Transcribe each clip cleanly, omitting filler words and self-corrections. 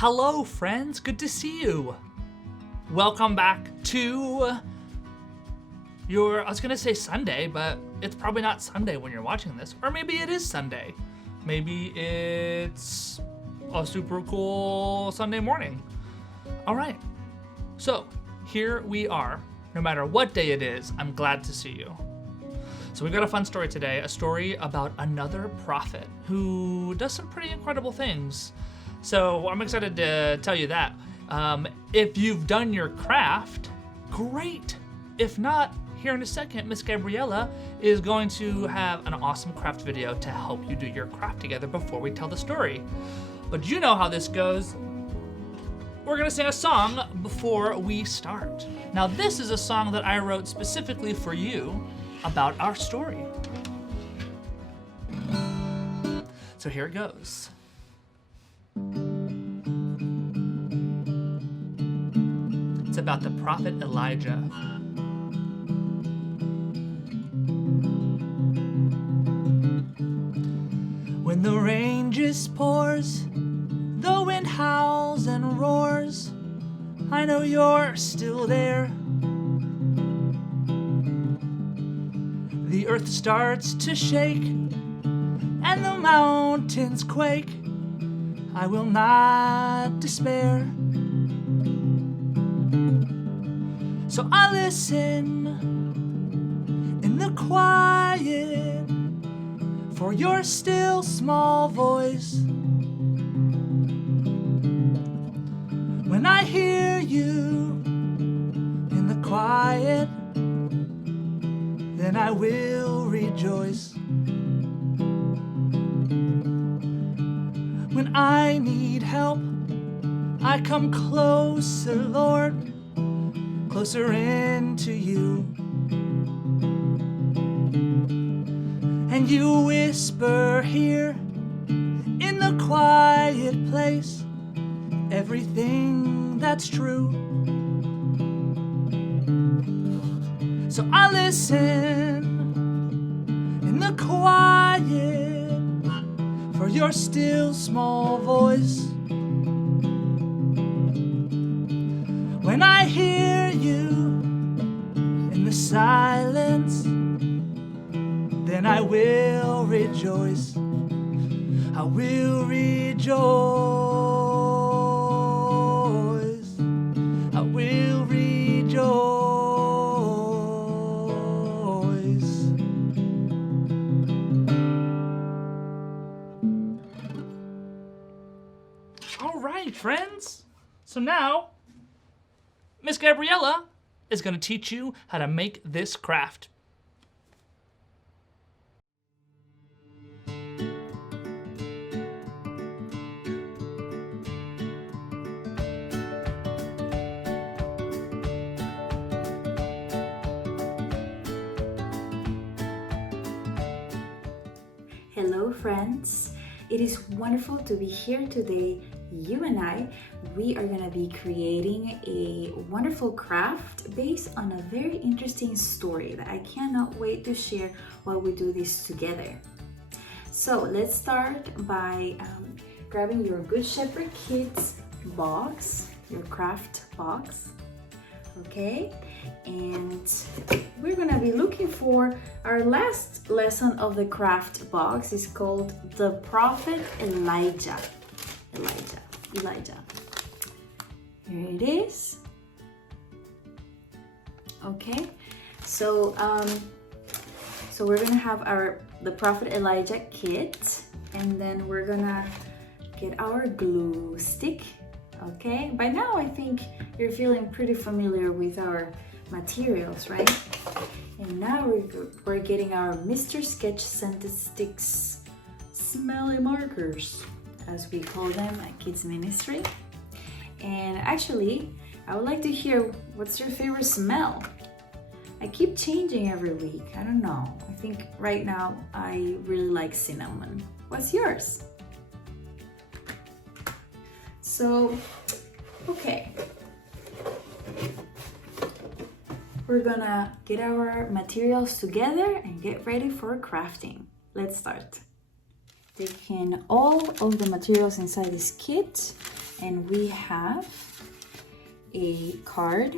Hello, friends. Good to see you. Welcome back to I was going to say Sunday, but it's probably not Sunday when you're watching this. Or maybe it is Sunday. Maybe it's a super cool Sunday morning. All right. So here we are. No matter what day it is, I'm glad to see you. So we've got a fun story today, a story about another prophet who does some pretty incredible things. So I'm excited to tell you that. If you've done your craft, great. If not, here in a second, Miss Gabriela is going to have an awesome craft video to help you do your craft together before we tell the story. But you know how this goes. We're gonna sing a song before we start. Now this is a song that I wrote specifically for you about our story. So here it goes. It's about the prophet Elijah. When the rain just pours, the wind howls and roars, I know you're still there. The earth starts to shake and the mountains quake. I will not despair. So I listen in the quiet for your still small voice. When I hear you in the quiet, then I will rejoice. When I need help, I come closer, Lord, closer into you. And you whisper here in the quiet place everything that's true. So I listen in the quiet for your still small voice. When I hear you in the silence, then I will rejoice. I will rejoice. I will rejoice. All right, friends. So now, Miss Gabriela is going to teach you how to make this craft. Hello friends, it is wonderful to be here today. You and we are going to be creating a wonderful craft based on a very interesting story that I cannot wait to share while we do this together. So let's start by grabbing your Good Shepherd Kids box, your craft box. Okay, and we're gonna be looking for our last lesson of the craft box. Is called the prophet Elijah. Here it is. Okay, so we're gonna have the prophet Elijah kit, and then we're gonna get our glue stick. Okay, by now I think you're feeling pretty familiar with our materials, right? And now we're getting our Mr. Sketch scented sticks, smelly markers, as we call them at Kids Ministry. And actually, I would like to hear, what's your favorite smell? I keep changing every week. I don't know. I think right now I really like cinnamon. What's yours? So, okay. We're gonna get our materials together and get ready for crafting. Let's start. taken all of the materials inside this kit, and we have a card,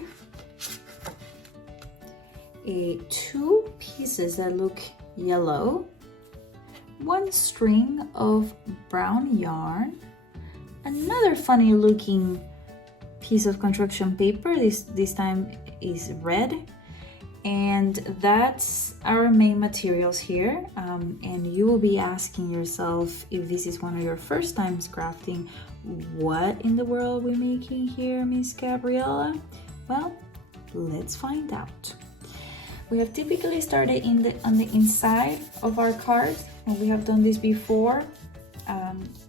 two pieces that look yellow, one string of brown yarn, another funny looking piece of construction paper, this time is red, and that's our main materials here. And you will be asking yourself, if this is one of your first times crafting, what in the world are we making here, Miss Gabriela? Well, let's find out. We have typically started on the inside of our cards, and we have done this before,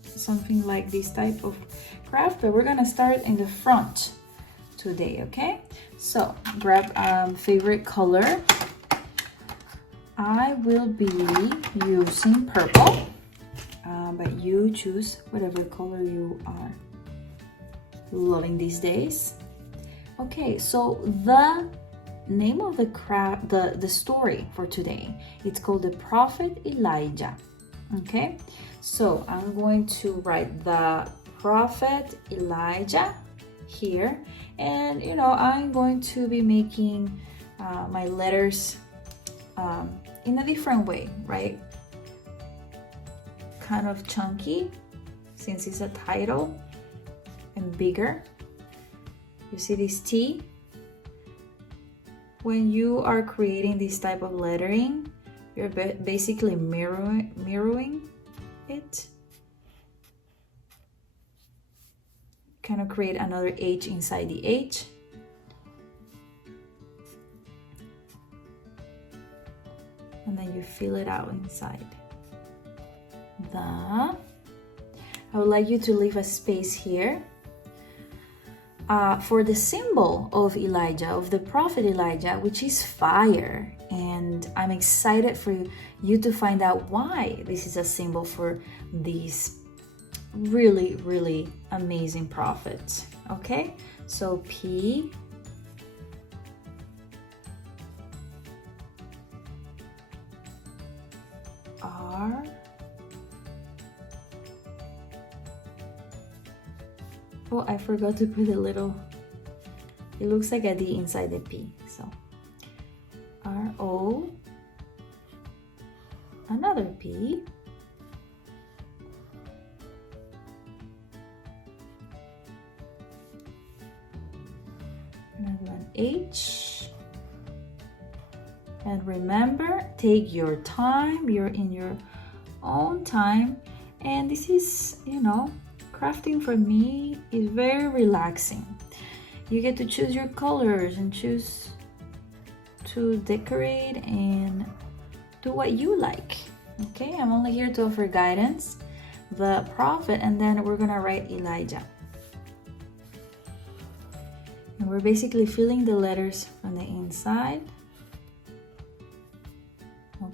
something like this type of craft, but we're gonna start in the front today, okay? So grab favorite color. I will be using purple, but you choose whatever color you are loving these days. Okay, so the name of the craft, the story for today, it's called The Prophet Elijah. Okay, so I'm going to write the Prophet Elijah here, and I'm going to be making my letters in a different way, right? Kind of chunky, since it's a title, and bigger. You see this T? When you are creating this type of lettering, you're basically mirroring it. Kind of create another H inside the H. And then you fill it out inside. I would like you to leave a space here for the symbol of Elijah, of the prophet Elijah, which is fire. And I'm excited for you to find out why this is a symbol for these really, really amazing prophets. Okay, so P, R, oh, I forgot to put a little, it looks like a D inside the P, so R, O, another P, another one H, and remember, take your time, you're in your own time, and this is, crafting for me is very relaxing. You get to choose your colors and choose to decorate and do what you like. Okay, I'm only here to offer guidance. The prophet, and then we're gonna write Elijah. And we're basically filling the letters from the inside.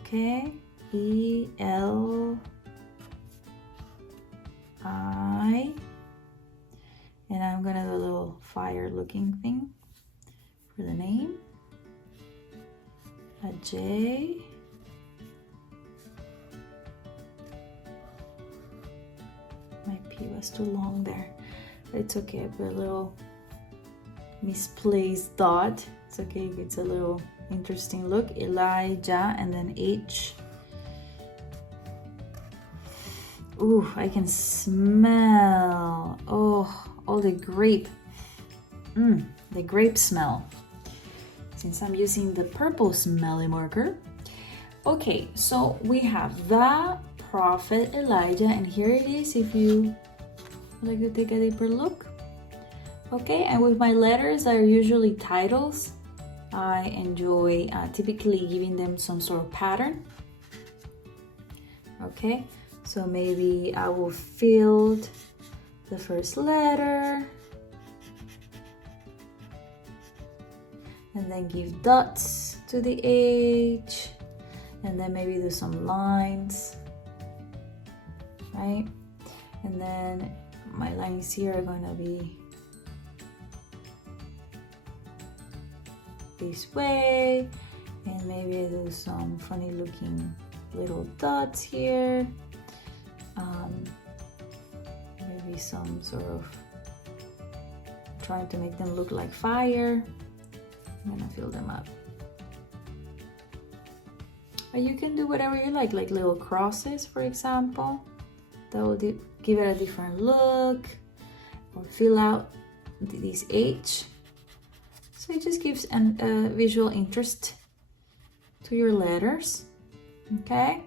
Okay, E-L-I, and I'm gonna do a little fire looking thing for the name. A J, my P was too long there, but it's okay. I put a little misplaced dot. It's okay, it's a little interesting look. Elijah, and then H. Ooh, I can smell, all the grape, the grape smell, since I'm using the purple smelly marker. Okay, so we have the prophet Elijah, and here it is if you would like to take a deeper look. Okay, and with my letters that are usually titles, I enjoy typically giving them some sort of pattern. Okay, so maybe I will fill the first letter and then give dots to the H, and then maybe do some lines, right? And then my lines here are gonna be this way, and maybe I do some funny looking little dots here. maybe some sort of trying to make them look like fire. I'm gonna fill them up. But you can do whatever you like little crosses, for example. That will give it a different look. Or fill out this H. So it just gives a visual interest to your letters. Okay.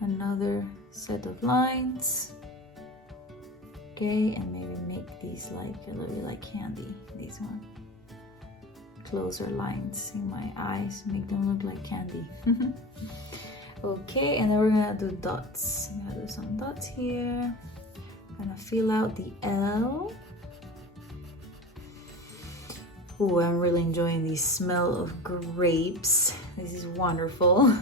Another set of lines. Okay, and maybe make these like a little bit like candy. This one. Closer lines in my eyes, make them look like candy. Okay, and then we're gonna do dots. I'm gonna do some dots here. I'm gonna fill out the L. Oh, I'm really enjoying the smell of grapes. This is wonderful.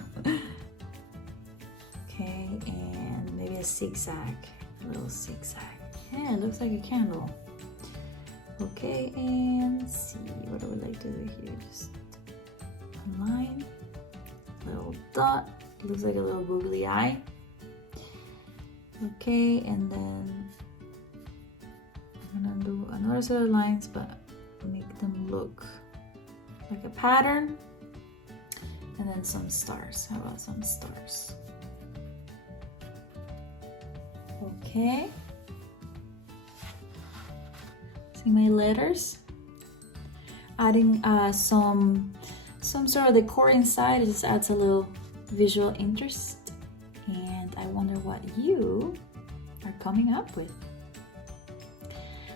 Okay, and maybe a zigzag, a little zigzag. Yeah, it looks like a candle. Okay, and see, what do we like to do here? Just a line, little dot, looks like a little googly eye. Okay, and then I'm gonna do another set of lines, but make them look like a pattern. And then some stars. How about some stars? Okay. See my letters? Adding some sort of decor inside just adds a little visual interest. And I wonder what you are coming up with.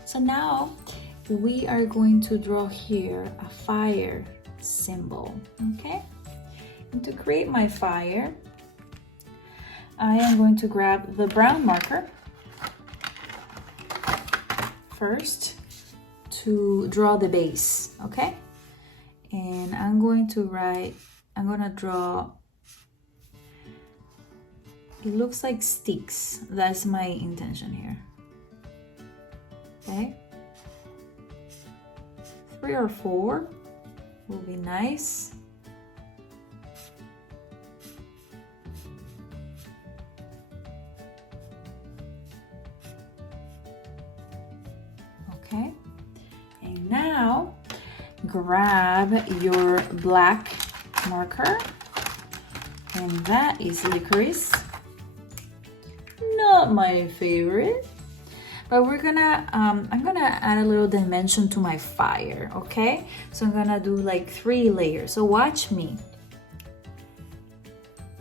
So now we are going to draw here a fire symbol, okay? And to create my fire, I am going to grab the brown marker first to draw the base, okay? And I'm going to draw, it looks like sticks. That's my intention here, okay? 3 or 4 will be nice. Okay, and now grab your black marker, and that is licorice. Not my favorite. But we're gonna, I'm gonna add a little dimension to my fire, okay? So I'm gonna do like 3 layers, so watch me.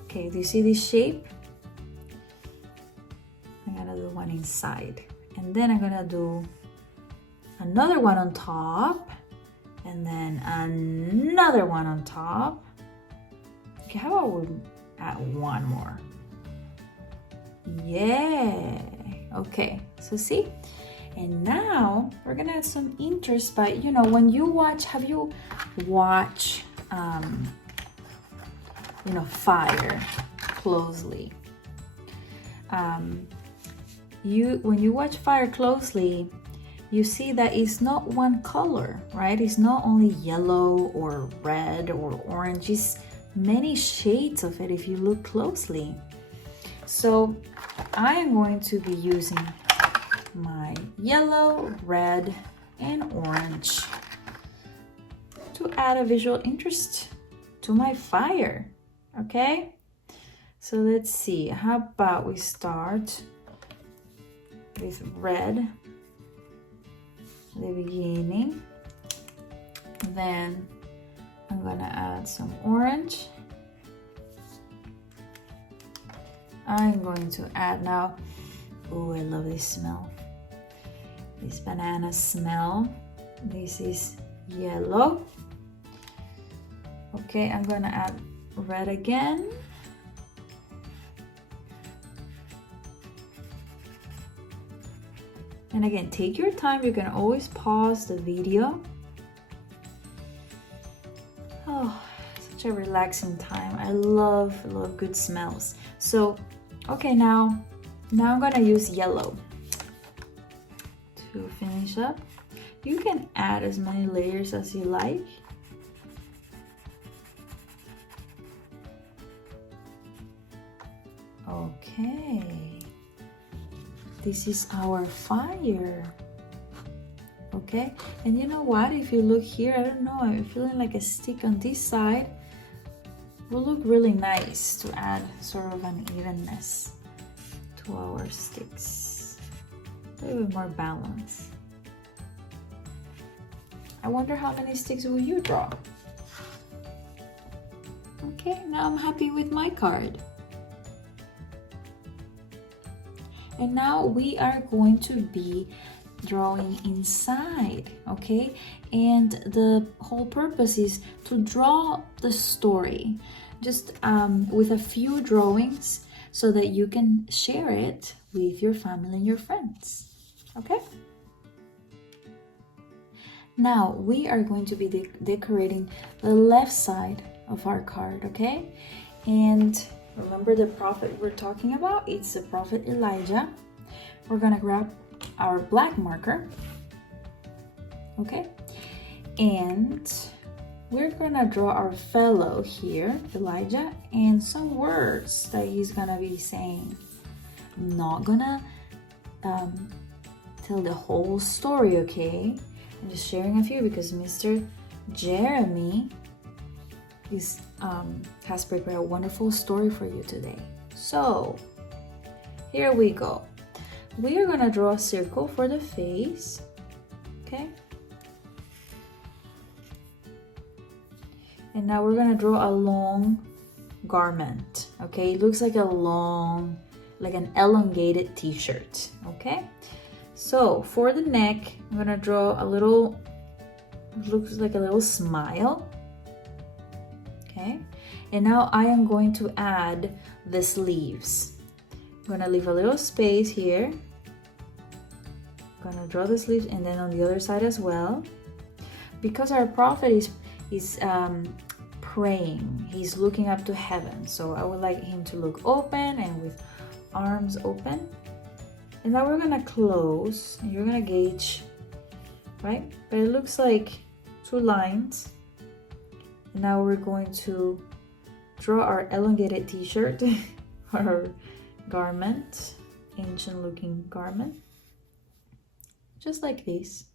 Okay, do you see this shape? I'm gonna do one inside. And then I'm gonna do another one on top. And then another one on top. Okay, how about we add one more? Yeah. Okay, so see, and now we're gonna add some interest by, you know, when you watch, have you watched, you know, fire closely? When you watch fire closely, you see that it's not one color, right? It's not only yellow or red or orange, it's many shades of it if you look closely. So I am going to be using my yellow, red, and orange to add a visual interest to my fire, okay? So let's see, how about we start with red at the beginning, then I'm gonna add some orange. I'm going to add now, oh, I love this smell, this banana smell. This is yellow. Okay, I'm gonna add red again. And again, take your time. You can always pause the video. Oh, such a relaxing time. I love good smells. So, okay, now I'm gonna use yellow to finish up. You can add as many layers as you like. Okay. This is our fire. Okay, and you know what? If you look here, I don't know, I'm feeling like a stick on this side will look really nice to add sort of an evenness to our sticks. A little bit more balance. I wonder how many sticks will you draw? Okay, now I'm happy with my card. And now we are going to be drawing inside, okay? And the whole purpose is to draw the story just with a few drawings so that you can share it with your family and your friends, okay? Now we are going to be decorating the left side of our card, okay? And remember the prophet we're talking about? It's the prophet Elijah. We're gonna grab our black marker, okay? And we're gonna draw our fellow here, Elijah, and some words that he's gonna be saying. I'm not gonna tell the whole story, okay? I'm just sharing a few because Mr. Jeremy has prepared a wonderful story for you today. So here we go. We are gonna draw a circle for the face, okay? And now we're gonna draw a long garment, okay? It looks like a long, like an elongated t-shirt, okay? So for the neck, I'm gonna draw a little, it looks like a little smile, okay? And now I am going to add the sleeves. I'm gonna leave a little space here. I'm gonna draw the sleeves and then on the other side as well. Because our prophet is praying, he's looking up to heaven. So I would like him to look open and with arms open. And now we're gonna close and you're gonna gauge, right? But it looks like 2 lines. And now we're going to draw our elongated t-shirt, our garment, ancient looking garment, just like this,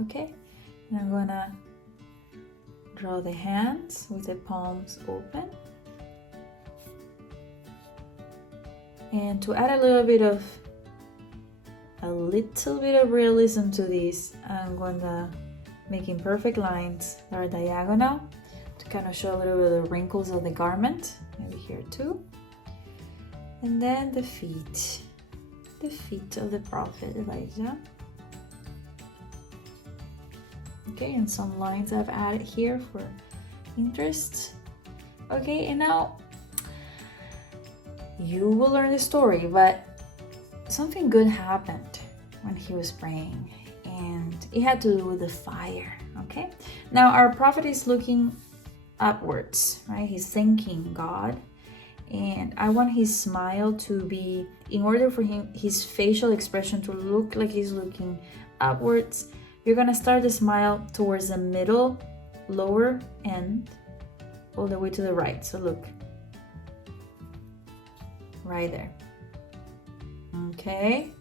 okay? And I'm gonna draw the hands with the palms open. And to add a little bit of realism to this, I'm gonna make imperfect lines that are diagonal to kind of show a little bit of the wrinkles of the garment, maybe here too. And then the feet of the prophet Elijah. Okay, and some lines I've added here for interest. Okay, and now you will learn the story, but something good happened when he was praying, and it had to do with the fire, okay? Now our prophet is looking upwards, right? He's thanking God. And I want his smile to be, in order for his facial expression to look like he's looking upwards, you're gonna start the smile towards the middle, lower end, all the way to the right. So look, right there. Okay.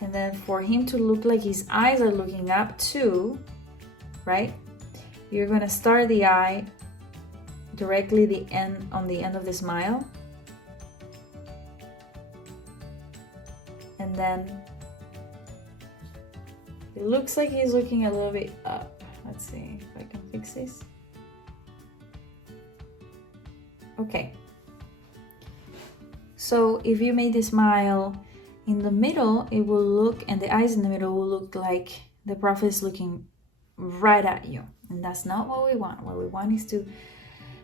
And then for him to look like his eyes are looking up too, right? You're gonna start the eye directly on the end of the smile, and then it looks like he's looking a little bit up. Let's see if I can fix this. Okay, so if you made the smile in the middle, it will look, and the eyes in the middle will look like the prophet is looking right at you, and that's not what we want. What we want is to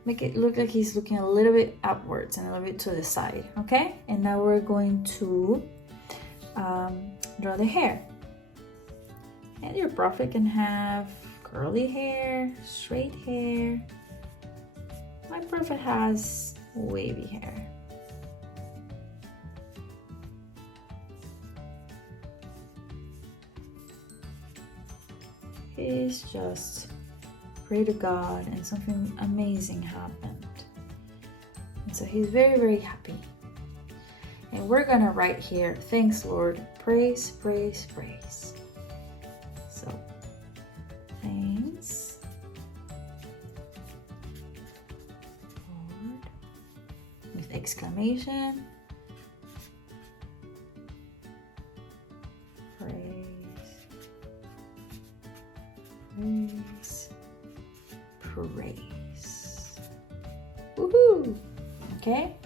make it look like he's looking a little bit upwards and a little bit to the side, okay? And now we're going to draw the hair. And your prophet can have curly hair, straight hair. My prophet has wavy hair. He's just pray to God and something amazing happened. And so he's very, very happy. And we're gonna write here, thanks Lord, praise, praise, praise. So, thanks Lord, with exclamation. Praise, praise. Woohoo! Okay,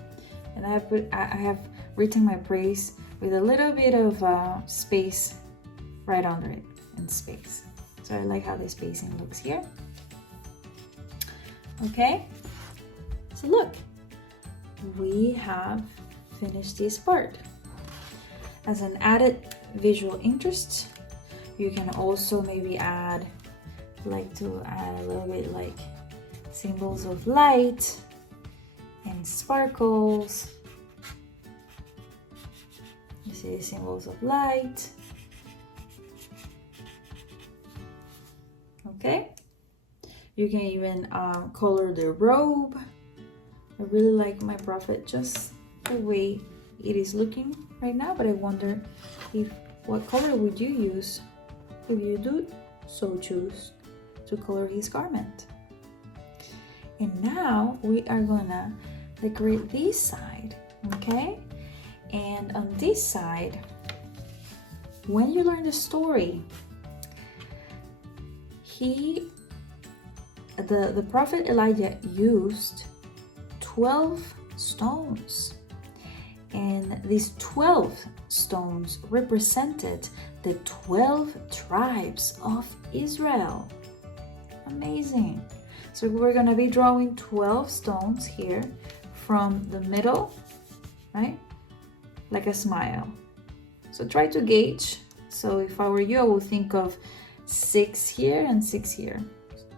and I have written my praise with a little bit of space right under it, and space. So I like how the spacing looks here. Okay, so look, we have finished this part. As an added visual interest, you can also maybe add a little bit like symbols of light and sparkles. You see the symbols of light. Okay, you can even color the robe. I really like my prophet just the way it is looking right now, but I wonder what color would you use if you do so choose to color his garment. And now we are gonna decorate this side, okay? And on this side, when you learn the story, the prophet Elijah used 12 stones, and these 12 stones represented the 12 tribes of Israel. Amazing. So we're gonna be drawing 12 stones here from the middle, right? Like a smile. So try to gauge. So if I were you, I would think of 6 here and 6 here,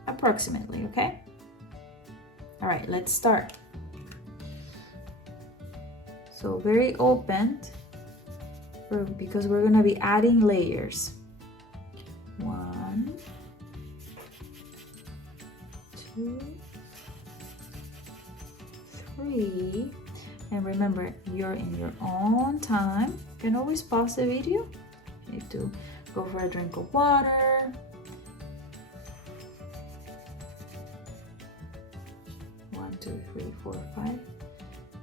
approximately, okay? All right, let's start. So very open, because we're gonna be adding layers. 1, 2, 3, and remember, you're in your own time. You can always pause the video. You need to go for a drink of water. One, 2, 3, 4, 5,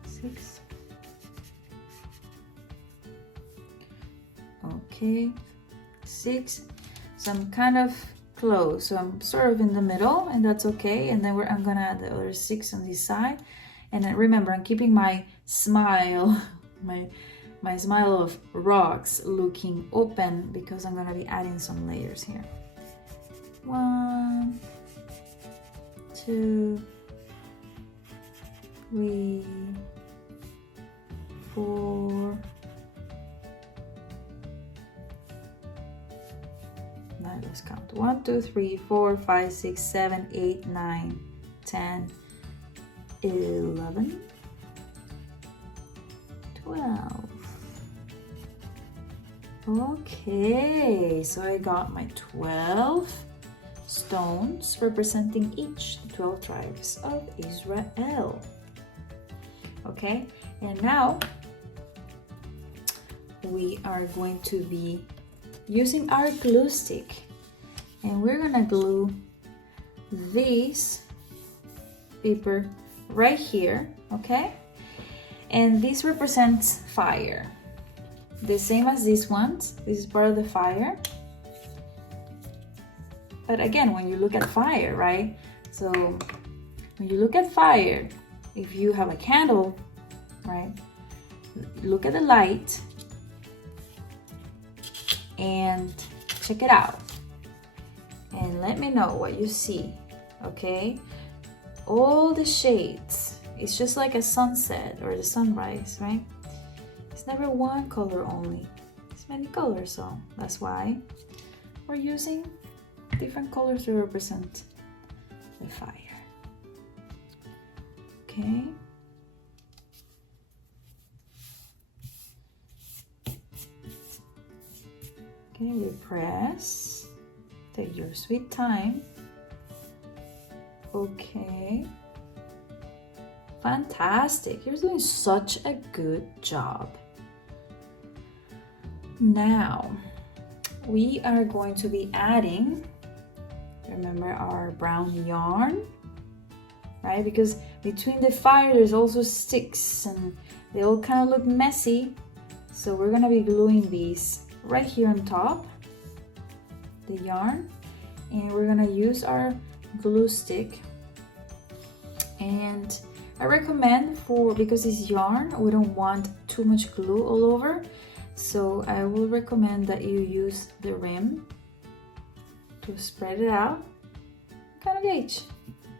6. Okay, 6. So I'm kind of close, so I'm sort of in the middle, and that's okay. And then I'm gonna add the other 6 on this side. And then remember, I'm keeping my smile, my smile of rocks looking open, because I'm gonna be adding some layers here. 1, 2, 3, 4. Now let's count. 1, 2, 3, 4, 5, 6, 7, 8, 9, 10, 11, 12. Okay, so I got my 12 stones representing each 12 tribes of Israel. Okay, and now we are going to be using our glue stick, and we're gonna glue this paper right here, okay? And this represents fire, the same as these ones. This is part of the fire. But again, when you look at fire, right? So when you look at fire, if you have a candle, right? Look at the light and check it out, and let me know what you see, okay? All the shades, it's just like a sunset or the sunrise, right? It's never one color only, it's many colors, so that's why we're using different colors to represent the fire. Okay. Okay, we press. Take your sweet time. Okay. Fantastic. You're doing such a good job. Now, we are going to be adding, remember, our brown yarn, right? Because between the fire, there's also sticks and they all kind of look messy. So we're gonna be gluing these right here on top, the yarn, and we're gonna use our glue stick. And I recommend because it's yarn, we don't want too much glue all over. So I will recommend that you use the rim to spread it out, kind of gauge.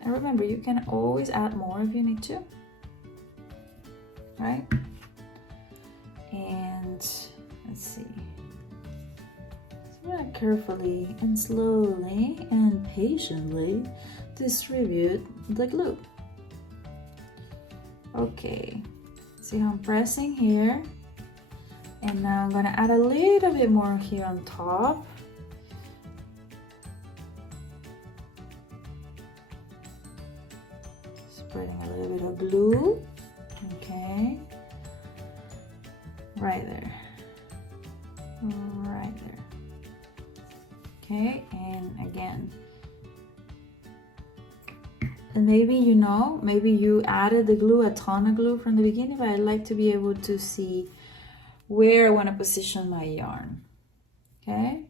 And remember, you can always add more if you need to, right? And let's see. So I'm gonna carefully and slowly and patiently distribute the glue. Okay, see how I'm pressing here? And now I'm gonna add a little bit more here on top. Spreading a little bit of glue. Okay. Right there. Right there. Okay, and again. And maybe maybe you added the glue, a ton of glue from the beginning, but I'd like to be able to see where I want to position my yarn. Okay,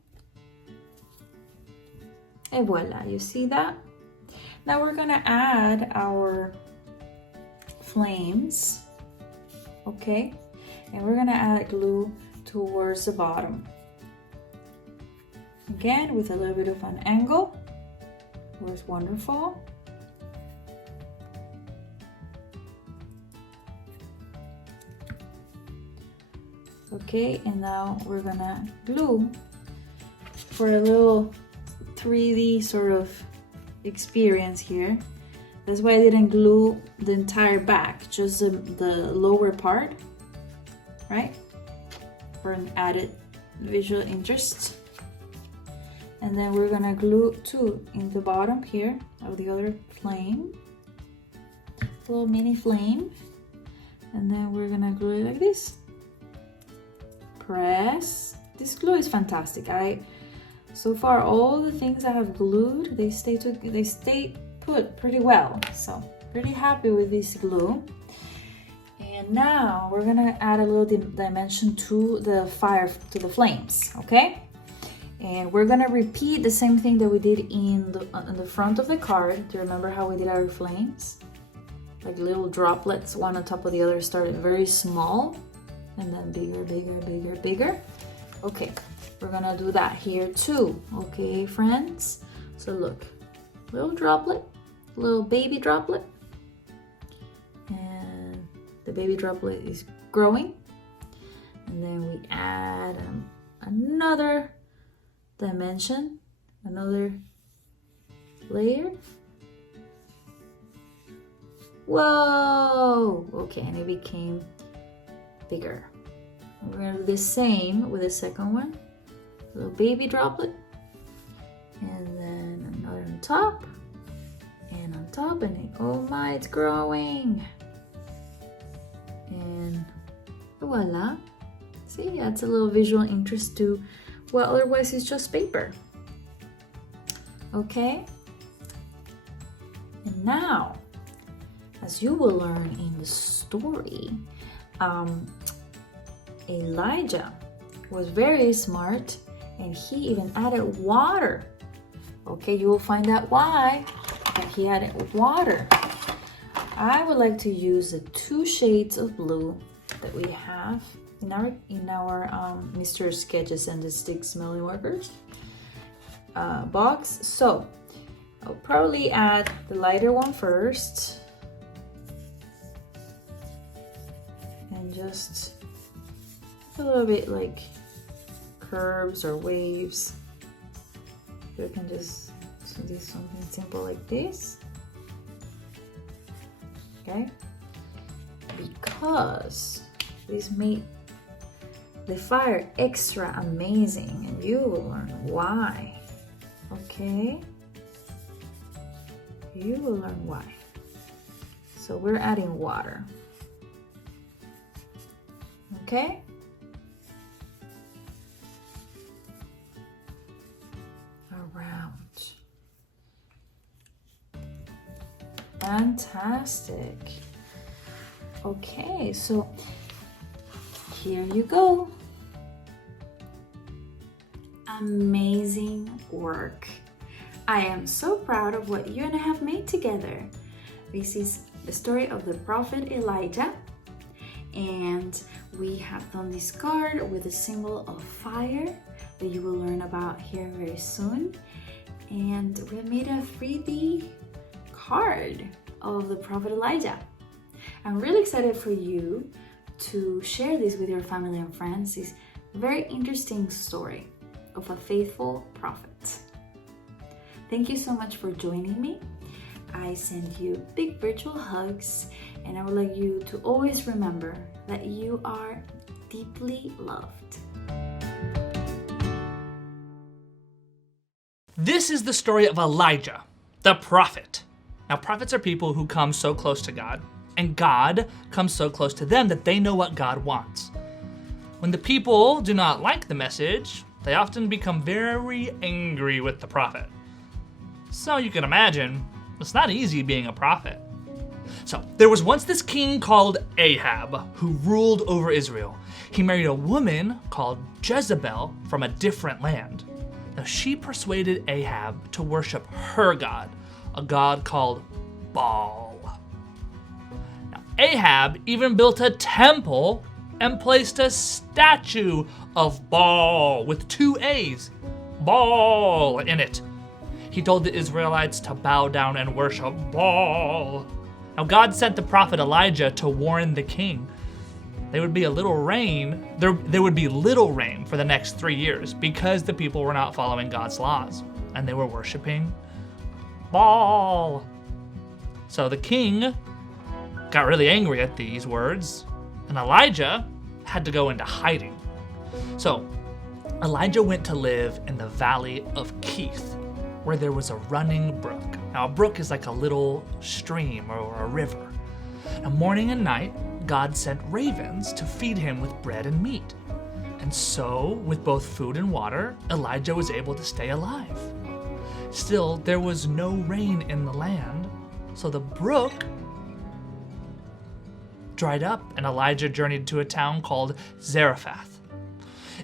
and voila, you see that? Now we're gonna add our flames, okay? And we're gonna add glue towards the bottom. Again, with a little bit of an angle. Works wonderful. Okay, and now we're gonna glue for a little 3D sort of experience here. That's why I didn't glue the entire back, just the lower part, right? For an added visual interest. And then we're gonna glue two in the bottom here of the other flame, a little mini flame. And then we're gonna glue it like this. Press. This glue is fantastic. So far all the things I have glued, they stay put pretty well. So pretty happy with this glue. And now we're gonna add a little dimension to the fire, to the flames, okay? And we're gonna repeat the same thing that we did on the front of the card. Do you remember how we did our flames? Like little droplets, one on top of the other, started very small. And then bigger, bigger, bigger, bigger. Okay, we're gonna do that here too. Okay, friends? So look, little droplet, little baby droplet. And the baby droplet is growing. And then we add another dimension, another layer. Whoa! Okay, and it became bigger. We're gonna do the same with the second one. Little baby droplet, and then another on top, and on top, and oh my, it's growing. And voila. See, that's a little visual interest to what otherwise is just paper. Okay. And now, as you will learn in the story, Elijah was very smart and he even added water. Okay, you will find out why that he added water. I would like to use the 2 shades of blue that we have in our Mr. Sketches and the Stick Smelling Workers box. So I'll probably add the lighter one first. And just a little bit like curves or waves. You can just do something simple like this. Okay? Because this made the fire extra amazing, and you will learn why. Okay? You will learn why. So we're adding water. Okay? Around. Fantastic. Okay, so here you go. Amazing work. I am so proud of what you and I have made together. This is the story of the prophet Elijah, and we have done this card with a symbol of fire that you will learn about here very soon. And we made a 3D card of the prophet Elijah. I'm really excited for you to share this with your family and friends. This very interesting story of a faithful prophet. Thank you so much for joining me. I send you big virtual hugs, and I would like you to always remember that you are deeply loved. This is the story of Elijah, the prophet. Now, prophets are people who come so close to God, and God comes so close to them that they know what God wants. When the people do not like the message, they often become very angry with the prophet. So you can imagine, it's not easy being a prophet. So there was once this king called Ahab who ruled over Israel. He married a woman called Jezebel from a different land. Now she persuaded Ahab to worship her god, a god called Baal. Now Ahab even built a temple and placed a statue of Baal with 2 A's, Baal, in it. He told the Israelites to bow down and worship Baal. Now God sent the prophet Elijah to warn the king. There would be little rain for the next 3 years because the people were not following God's laws and they were worshiping Baal. So the king got really angry at these words, and Elijah had to go into hiding. So Elijah went to live in the valley of Keith, where there was a running brook. Now, a brook is like a little stream or a river. Now, morning and night, God sent ravens to feed him with bread and meat. And so, with both food and water, Elijah was able to stay alive. Still, there was no rain in the land, so the brook dried up, and Elijah journeyed to a town called Zarephath.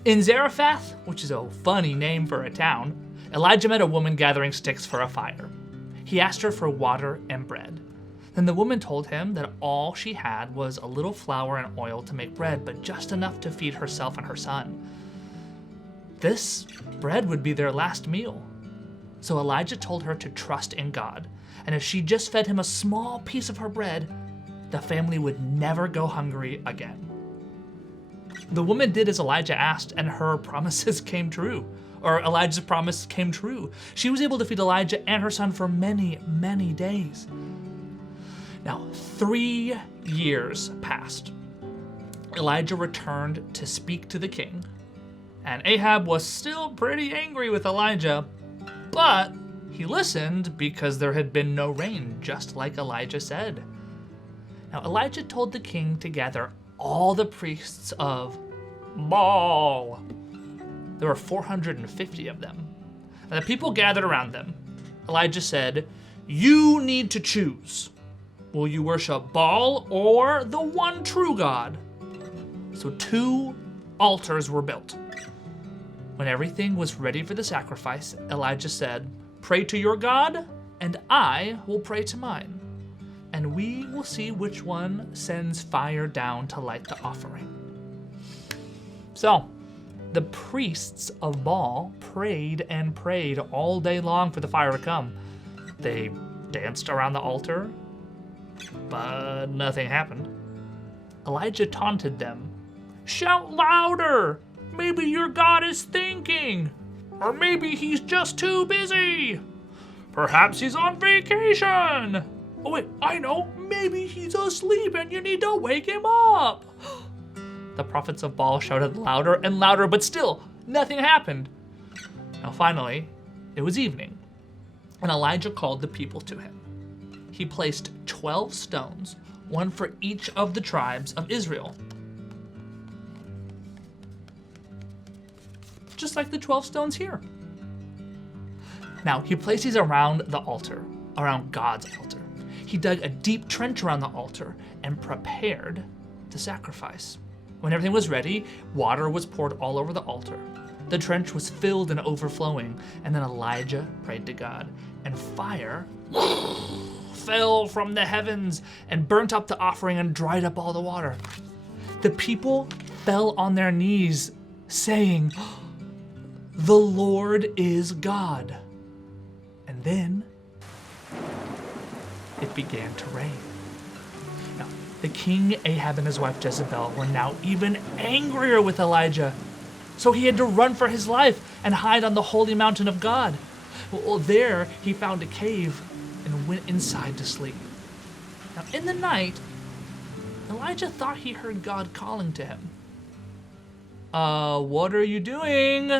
In Zarephath, which is a funny name for a town, Elijah met a woman gathering sticks for a fire. He asked her for water and bread. Then the woman told him that all she had was a little flour and oil to make bread, but just enough to feed herself and her son. This bread would be their last meal. So Elijah told her to trust in God, and if she just fed him a small piece of her bread, the family would never go hungry again. The woman did as Elijah asked, and her promises came true. Or Elijah's promise came true. She was able to feed Elijah and her son for many, many days. Now, 3 years passed. Elijah returned to speak to the king, and Ahab was still pretty angry with Elijah, but he listened because there had been no rain, just like Elijah said. Now, Elijah told the king to gather all the priests of Baal. There were 450 of them. And the people gathered around them. Elijah said, "You need to choose. Will you worship Baal or the one true God?" So 2 altars were built. When everything was ready for the sacrifice, Elijah said, "Pray to your God, and I will pray to mine. And we will see which one sends fire down to light the offering." So, the priests of Baal prayed and prayed all day long for the fire to come. They danced around the altar, but nothing happened. Elijah taunted them. "Shout louder! Maybe your God is thinking, or maybe he's just too busy. Perhaps he's on vacation. Oh wait, I know, maybe he's asleep and you need to wake him up." The prophets of Baal shouted louder and louder, but still, nothing happened. Now finally, it was evening, and Elijah called the people to him. he placed 12 stones, one for each of the tribes of Israel. Just like the 12 stones here. Now, he placed these around the altar, around God's altar. He dug a deep trench around the altar and prepared the sacrifice. When everything was ready, water was poured all over the altar. The trench was filled and overflowing, and then Elijah prayed to God, and fire fell from the heavens and burnt up the offering and dried up all the water. The people fell on their knees, saying, "The Lord is God." And then it began to rain. Now, the king Ahab and his wife Jezebel were now even angrier with Elijah. So he had to run for his life and hide on the holy mountain of God. Well, there he found a cave and went inside to sleep. Now, in the night, Elijah thought he heard God calling to him. What are you doing?"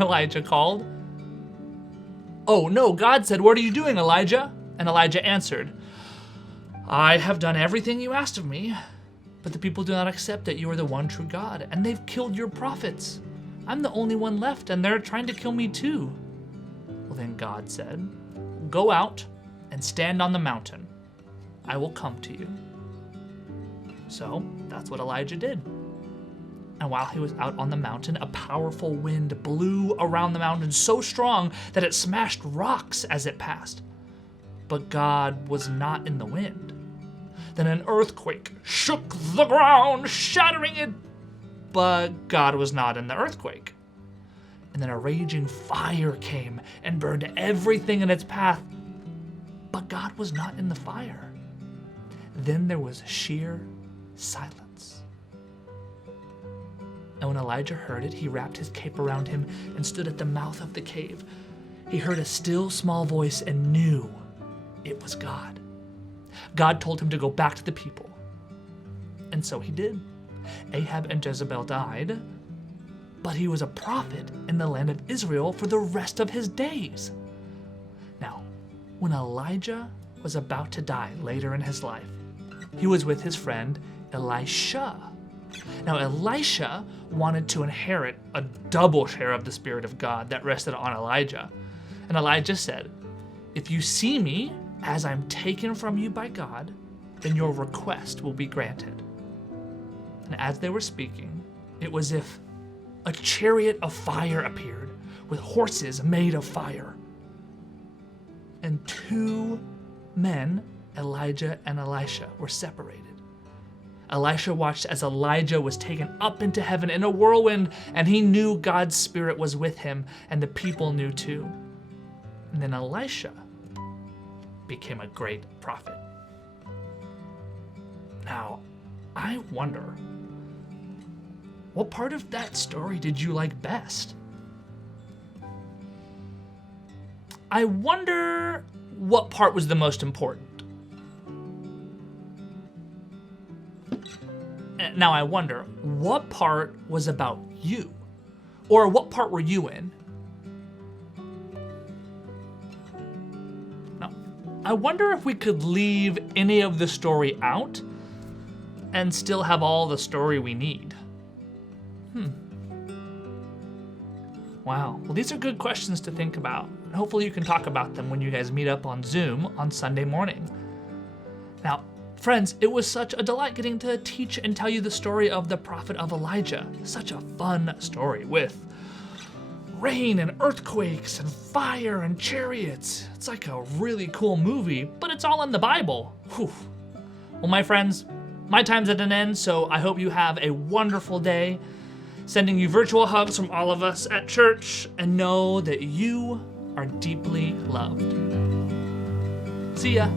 Elijah called. "Oh, no," God said, "what are you doing, Elijah?" And Elijah answered, "I have done everything you asked of me, but the people do not accept that you are the one true God, and they've killed your prophets. I'm the only one left, and they're trying to kill me too." Well, then God said, "Go out and stand on the mountain. I will come to you." So that's what Elijah did. And while he was out on the mountain, a powerful wind blew around the mountain so strong that it smashed rocks as it passed. But God was not in the wind. Then an earthquake shook the ground, shattering it. But God was not in the earthquake. And then a raging fire came and burned everything in its path. But God was not in the fire. Then there was sheer silence. And when Elijah heard it, he wrapped his cape around him and stood at the mouth of the cave. He heard a still small voice and knew it was God. God told him to go back to the people. And so he did. Ahab and Jezebel died, but he was a prophet in the land of Israel for the rest of his days. Now, when Elijah was about to die later in his life, he was with his friend Elisha. Now, Elisha wanted to inherit a double share of the Spirit of God that rested on Elijah. And Elijah said, "If you see me as I'm taken from you by God, then your request will be granted." And as they were speaking, it was as if a chariot of fire appeared with horses made of fire. And two men, Elijah and Elisha, were separated. Elisha watched as Elijah was taken up into heaven in a whirlwind, and he knew God's Spirit was with him, and the people knew too. And then Elisha became a great prophet. Now, I wonder, what part of that story did you like best? I wonder what part was the most important. Now I wonder, what part was about you? Or what part were you in? Now, I wonder if we could leave any of the story out and still have all the story we need. Wow, well, these are good questions to think about. Hopefully you can talk about them when you guys meet up on Zoom on Sunday morning. Now, friends, it was such a delight getting to teach and tell you the story of the prophet of Elijah. Such a fun story with rain and earthquakes and fire and chariots. It's like a really cool movie, but it's all in the Bible. Whew. Well, my friends, my time's at an end, so I hope you have a wonderful day. Sending you virtual hugs from all of us at church, and know that you are deeply loved. See ya.